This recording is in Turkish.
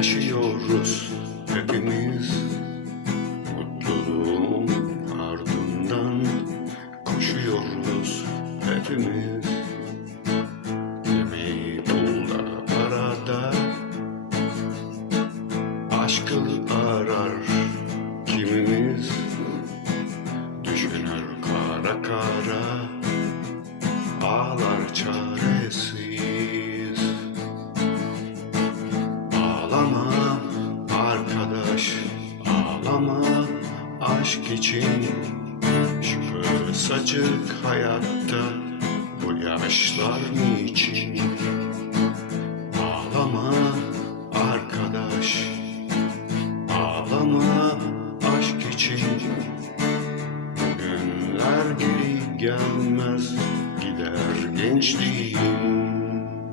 yaşıyoruz hepimiz. Mutluluğun ardından koşuyoruz hepimiz. Yemeği bulda arada Aşkı arar kimimiz. Düşünür kara kara Ağlar çaresiz arkadaş Ağlama aşk için Şu kısacık hayatta Bu yaşlar niçin Ağlama arkadaş Ağlama aşk için. Günler geri gelmez Gider gençliğin